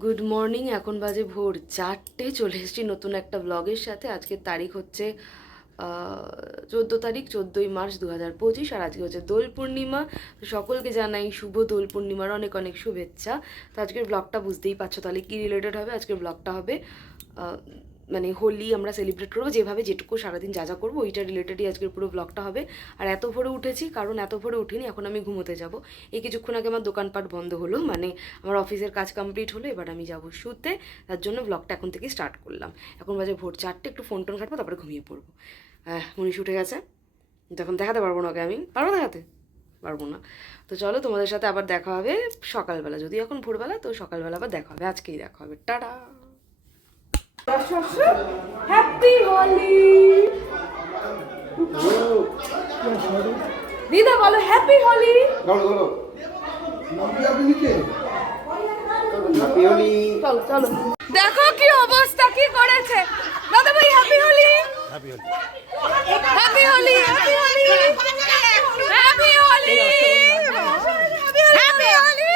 Good morning. এখন বাজে ভোর 4টে। চলে এসেছি নতুন একটা ব্লগের সাথে। আজকের তারিখ হচ্ছে 14 তারিখ, 14ই মার্চ 2025। আর আজকে হচ্ছে দোল পূর্ণিমা। তো সকলকে জানাই শুভ দোল পূর্ণিমার অনেক অনেক শুভেচ্ছা। তো আজকের ব্লগটা বুঝতেই পারছো তাহলে কী রিলেটেড হবে। আজকের ব্লগটা হবে মানে হোলি আমরা সেলিব্রেট করবো, যেভাবে যেটুকু সারাদিন যা যা করবো ওইটা রিলেটেডই আজকের পুরো ব্লগটা হবে। আর এত ভোরে উঠেছি কারণ এত ভোরে উঠিনি, এখন আমি ঘুমোতে যাব। এই কিছুক্ষণ আগে আমার দোকানপাট বন্ধ হলো, মানে আমার অফিসের কাজ কমপ্লিট হলো, এবার আমি যাব শুতে। তার জন্য ব্লগটা এখন থেকে স্টার্ট করলাম। এখন বাজে ভোর 4টে, একটু ফোন টোন ঘাটবো, তারপরে ঘুমিয়ে পড়বো। হ্যাঁ, মনীষ উঠে গেছে, তখন দেখাতে পারবো না। ওকে আমি পারবো দেখাতে? পারবো না। তো চলো, তোমাদের সাথে আবার দেখা হবে সকালবেলা। যদি এখন ভোরবেলা, তো সকালবেলা আবার দেখা হবে। আজকেই দেখা হবে। টাটা। হ্যাপি হোলি দিদা, বলো হ্যাপি হোলি। চলো চলো, দেখো কি অবস্থা, কি করেছে দাদা ভাই। Happy Holi, happy Holi, happy Holi, happy Holi, happy Holi, happy Holi.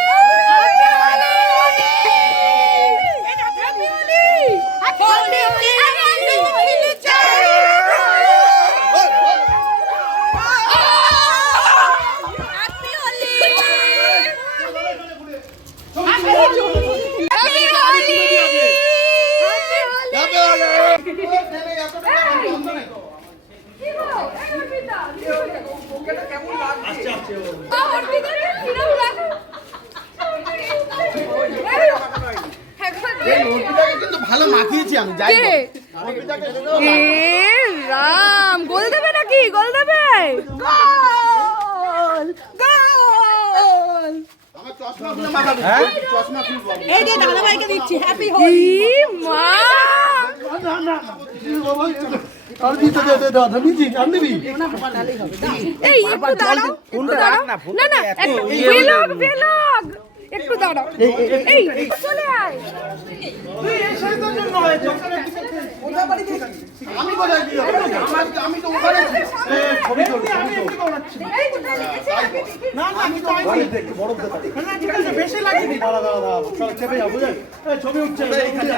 ভালো মাখিয়েছি আমি, যাই রাম, গোল দেবে নাকি? গোল দেবে, গোল গোল। আমার চশমা খুলে মাখাবো, চশমা খুলবো। এই যে দাদা ভাইকে দিচ্ছি হ্যাপি হোলি। মা আর দিতে দে দে দাদা নিজি আনবি। এই একটু দাঁড়াও, একটু দাঁড়াও। না না, ভ্লগ ভ্লগ, একটু দাঁড়াও। এই চলে আয়। আমি কোথায় গিয়ে আমি তো ওখানে ছবি তুলছি। না না আমি তো আইছি দেখি বরফ দেখা। না ঠিক আছে, বেশি লাগেনি। দাঁড়া দাঁড়া দাঁড়া, চল চেপে যাও, বুঝলে? এই ছবি উঠছে এইখানে।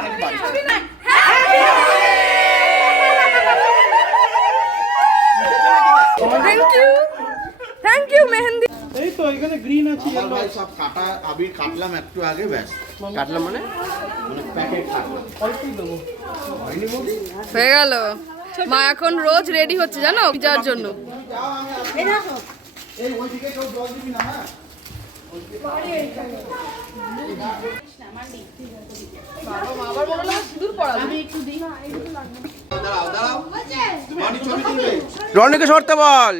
Thank you Mehendi. এই তো এখানে গ্রিন আছে। আমার ভাই সব কাটা আবির কাটলাম একটু আগে, ব্যাস। কাটলাম মানে প্যাকেট কাটলাম। হয়নি মোদি? হয়ে গেল। মা এখন রোজ রেডি হচ্ছে জানো যাওয়ার জন্য। এই ওইদিকে কেউ জল দিবি না। হ্যাঁ, দাঁড়াও দাঁড়াও, রনি ছবি তুলবে। রনিকে সরতে বল।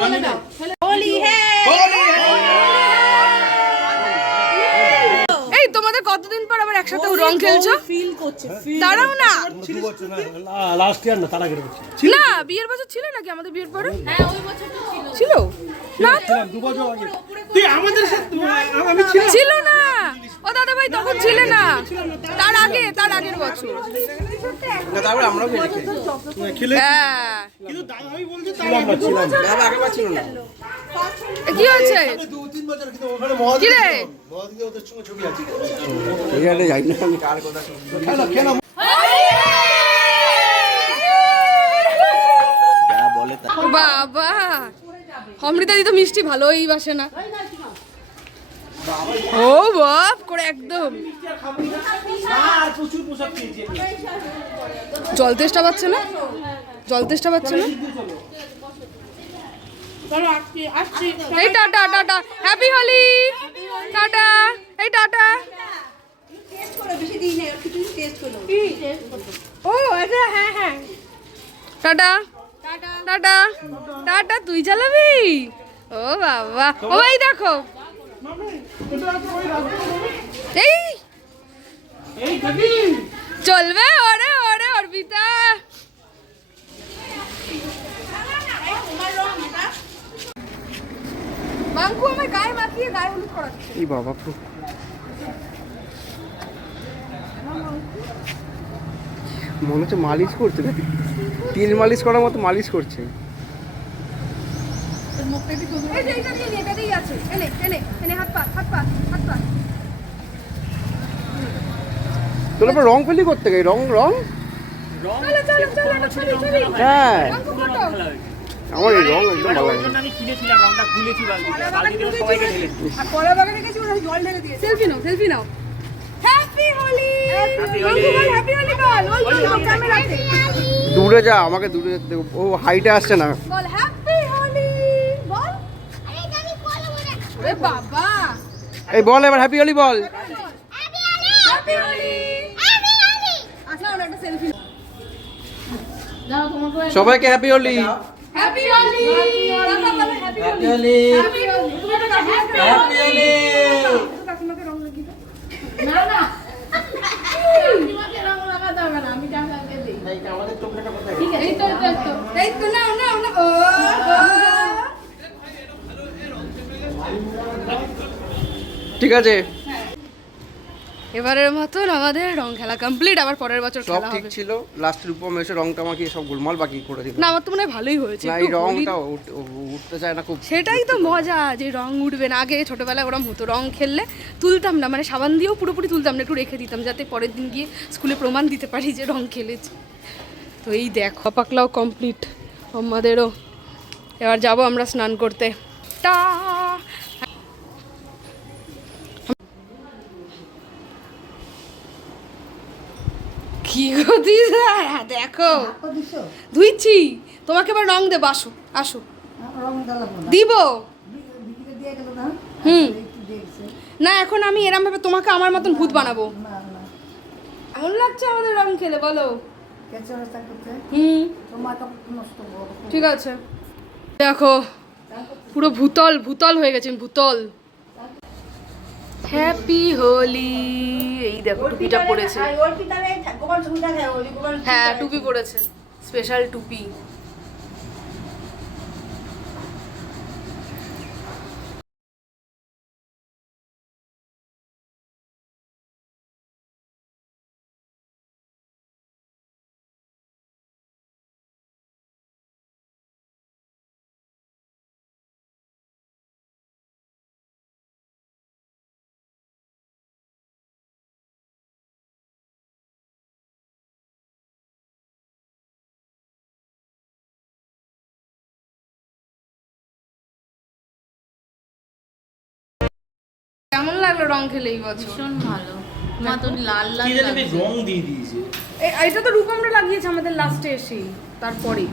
রনি নে। হোলি হে এই তোমাদের কতদিন পর আবার একসাথে রং খেলছো? ফিল করছে। দাঁড়াও না, লাস্ট ইয়ার না, তার আগের বছর না বিয়ের বছর ছিল নাকি আমাদের বিয়ের পরে? হ্যাঁ ওই বছরটা ছিল। ছিল না তো, 2 বছর আগে তুই আমাদের সাথে। আমি ছিলাম। ছিল না। ও দাদা ভাই তখন ছিলে না, তার আগে, তার আগের বছর। তারপরে আমরাও খেলে হ্যাঁ, কিন্তু দাদা ভাই বলছে তাই ছিলাম। দাদা আগেবার ছিল না। কি হয়েছে? 2-3 বছর কিন্তু ওখানে কি রে? মহাদিকে ওদের সঙ্গে ছবি আছে। এখানে যাই না আমি, কার কথা খেলা খেলা যা বলে তা। বাবা, অমৃতা দি তো মিষ্টি ভালোই বাসে না। ও বাপ করে একদম আর প্রচুর পোশাক পেয়েছি। জল তেষ্টা পাচ্ছে না, জল তেষ্টা পাচ্ছে না। এই tata tata, happy Holi, tata, এই টাটা। টেস্ট করো, বেশি দিই না, একটু টেস্ট করো। ও আচ্ছা, হ্যাঁ হ্যাঁ, টাটা টাটা টাটা। তুই চালাবি? ও বাবা, ও ভাই দেখো, এই এই দেখি চলবে। ওরে ওরে অর্পিতা, মাঙ্কু আমার গায়ে মাখিয়ে গায়ে হলুদ করাচ্ছে। এই বাবা, মনে হচ্ছে মালিশ করছে, তিল মালিশ করার মতো মালিশ করছে। এই যে এইটা নিয়ে নে, এটা দিয়েই আছে। এনে এনে এনে, হাত পা হাত পা হাত পা। তোর আবার রং পেলি করতে গেই রং রং হ্যাঁ আমার এই রং একদম ভালো লাগে আমি কিনেছিলাম রংটা খুলেছি বালতি দিয়ে সবাইকে ঢেলেছি। আর কলা বাগানে গেছি ওরা জল ঢেলে দিয়ে সেলফি নাও সেলফি নাও হ্যাপি হোলি হ্যাপি হোলি বল ওই তো ক্যামেরাতে দূরে যা আমাকে দূরে যেতে দে। ও হাইটে আসছে না বল হ্যাপি হোলি বল আরে বাবা এই বল এবার হ্যাপি হোলি বল হ্যাপি হোলি আচ্ছা ওরা একটা সেলফি সবাইকে happy Holi happy Holi happy Holi happy Holi তুমি তো হ্যাপি হোলি কাকিমাকে রং লাগিয়ে দাও না না তোমাকে রং লাগাতে হবে না আমি টাকা লাগিয়ে দেই এইটা আমাদের চোখটা কোথায় ঠিক আছে এই তো না না না ও ঠিক আছে এবারের মতন আমাদের রং খেলা কমপ্লিট, আবার পরের বছর সব খেলা ঠিক হবে। ছিল লাস্ট রূপম এসে রংটা মাখিয়ে সব গোলমাল বাকি করে দিল না আমার তো মনে হয় ভালোই হয়েছে, না একটু এই রংটা হোলি- উঠতে চায় না খুব সেটাই তো মজা যে রং উঠবে না। আগে ছোটবেলায় ওরম হতো, রং খেললে তুলতাম না, মানে সাবান দিয়েও পুরোপুরি তুলতাম না, একটু রেখে দিতাম যাতে পরের দিন গিয়ে স্কুলে প্রমাণ দিতে পারি যে রং খেলেছি। তো এই দেখো পাকলাও কমপ্লিট আমাদেরও। এবার যাব আমরা স্নান করতে। টা কি গো দিদা, দেখো ধুইছি, তোমাকে এবার রং দেবো, আসো আসো দিব। হুম না এখন আমি এরম ভাবে তোমাকে আমার মতন ভূত বানাবো। কেমন লাগছে আমাদের রং খেলে বলো? হুম ঠিক আছে। দেখো পুরো ভূতল ভূতল হয়ে গেছে, ভূতল। হ্যাপি হোলি। এই দেখো টুপিটা পরেছে, হ্যাঁ টুপি পরেছে, স্পেশাল টুপি। কেমন লাগলো রং খেলে এই বছর? ভীষণ ভালো, মা তো লাল লাল কি জানি বেশ লাগছে। রং দিয়ে দিয়েছে। এটা তো রূপমরা লাগিয়েছে আমাদের লাস্টে এসে, তারপরে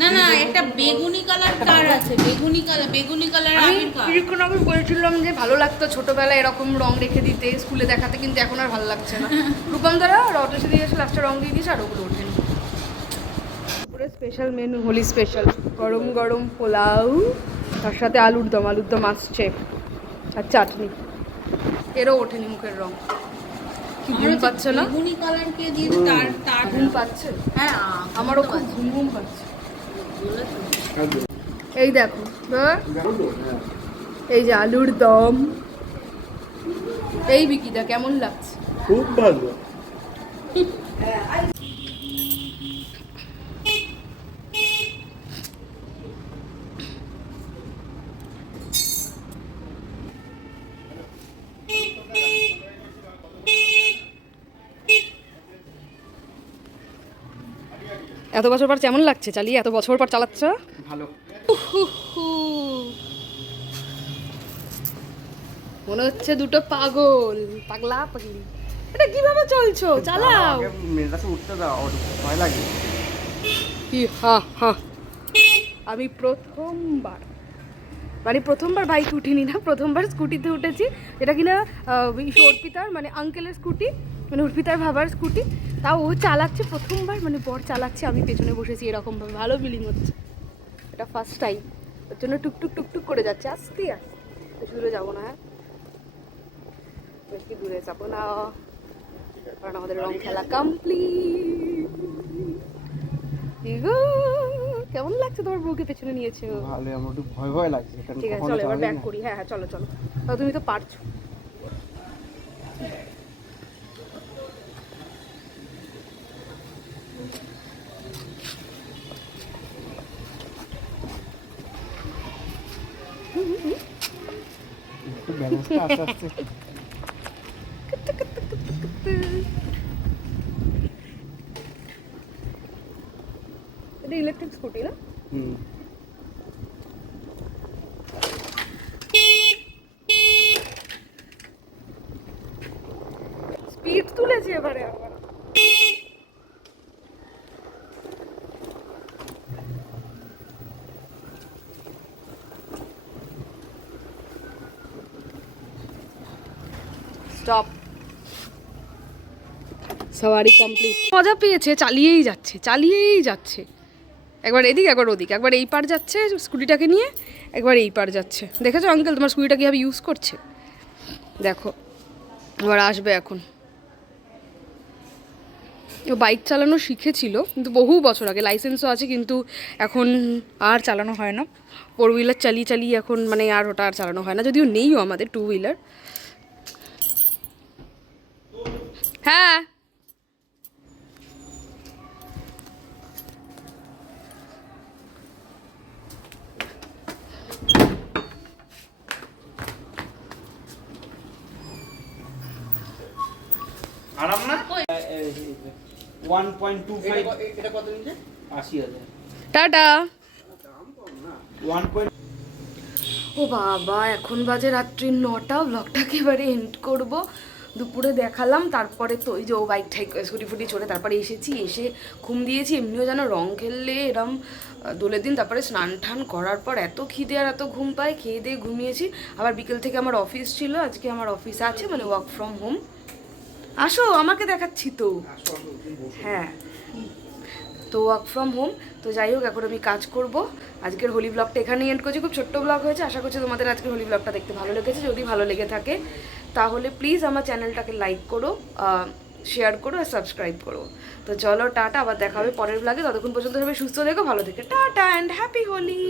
না না একটা বেগুনি কালার কার আছে, বেগুনি কালার আমি আবির কার। কিছুক্ষণ আগে বলছিলাম যে ভালো লাগতো ছোটবেলায় এরকম রং রেখে দিতে স্কুলে দেখাতে, কিন্তু এখন আর ভালো লাগছে না। রূপম দ্বারা রটেশে দিয়ে এসে লাস্টে রং দিয়ে দিয়েছে আর ওগুলো ওঠেনি। পুরো স্পেশাল মেনু, হোলি স্পেশাল গরম গরম পোলাও, তার সাথে আলুর দম আসছে আর চাটনি। এরও ওঠেনি মুখের রং। কি ঘুম পাচ্ছে না? বেগুনি কালার কে দিয়ে তার তার ঘুম পাচ্ছে? হ্যাঁ আমারও খুব ঘুম ঘুম পাচ্ছে। এই দেখো এই যে আলুর দম, এই বিকিটা কেমন লাগছে? খুব ভালো। এত বছর পর কেমন লাগছে চালিয়ে? এত বছর পর চালাচ্ছ? ভালো। মনে হচ্ছে দুটো পাগল, পাগলা পাগলি। এটা কিভাবে চলছো? চালাও। আগে মেয়েটাকে উঠতে দাও, ওর ভয় লাগে। কি হা হা। আমি প্রথমবার মানে প্রথমবার বাইক উঠিনি না, প্রথমবার স্কুটিতে উঠেছি, যেটা কিনা অর্পিতার মানে আঙ্কেলের স্কুটি, মানে অর্পিতার বাবার স্কুটি। তাও ও চালাচ্ছে প্রথমবার, মানে বর চালাচ্ছে, আমি পেছনে বসেছি, এরকমভাবে ভালো ফিলিং হচ্ছে। এটা ফার্স্ট টাইম, ওর জন্য টুকটুক টুকটুক করে যাচ্ছে, আস্তে আস্তে। বেশি দূরে যাবো না, হ্যাঁ বেশি দূরে যাবো না, কারণ আমাদের রং খেলা কমপ্লিট। কেমন লাগছে তোমার বউকে পেছনে নিয়েছো? ভালো, আমার একটু ভয় ভয় লাগছে কারণ ঠিক আছে কখনো চলো এবার চালাই ব্যাক না। করি। হ্যাঁ হ্যাঁ চলো চলো, তাও তুমি তো পারছো। একটু ব্যালেন্সটা আস্তে আস্তে। আস্তে। এটা ইলেকট্রিক স্কুটি না? হুম। স্পিড তুলেছে এবারে আবার। স্টপ। সওয়ারি কমপ্লিট। মজা পেয়েছে, চালিয়েই যাচ্ছে। একবার এদিক একবার ওদিক, একবার এই পার যাচ্ছে স্কুটিটাকে নিয়ে, একবার এই পার যাচ্ছে। দেখেছো আঙ্কেল তোমার স্কুটিটা কীভাবে ইউজ করছে? দেখো এবার আসবে এখন। ও বাইক চালানো শিখেছিল কিন্তু বহু বছর আগে, লাইসেন্সও আছে কিন্তু এখন আর চালানো হয় না। 4 হুইলার চালিয়ে এখন মানে আর ওটা আর চালানো হয় না, যদিও নেইও আমাদের 2 হুইলার। হ্যাঁ আরাম না 1.25 এটা কত নিচে? 80,000 টাটা। 1. ও বাবা এখন বাজে রাত্রি 9টা। ব্লগটাকে এবারে এন্ড করব। দুপুরে দেখালাম, তারপরে তো ওই যে ও বাইক ঠাইক স্কুটি ফুটি চড়ে তারপরে এসে ঘুম দিয়েছি। এমনিও যেন রং খেললে এরম দোলের দিন। তারপরে স্নান টান করার পর এত খিদে আর এত ঘুম পায়, খেয়ে দিয়ে ঘুমিয়েছি। আবার বিকেল থেকে আমার অফিস ছিল, আজকে আমার অফিস আছে মানে ওয়ার্ক ফ্রম হোম। আসো আমাকে দেখাচ্ছি তো। হ্যাঁ তো ওয়ার্ক ফ্রম হোম। তো যাই হোক এখন আমি কাজ করব। আজকের হোলি ব্লগটা এখানেই এন্ড করছি। খুব ছোট্ট ব্লগ হয়েছে, আশা করছি তোমাদের আজকের হোলি ব্লগটা দেখতে ভালো লেগেছে। যদি ভালো লেগে থাকে তাহলে প্লিজ আমার চ্যানেলটাকে লাইক করো, শেয়ার করো আর সাবস্ক্রাইব করো। তো চলো টাটা, আবার দেখা হবে পরের ব্লগে। ততক্ষণ পর্যন্ত সবাই সুস্থ থেকো, ভালো থেকো, টাটা অ্যান্ড হ্যাপি হোলি।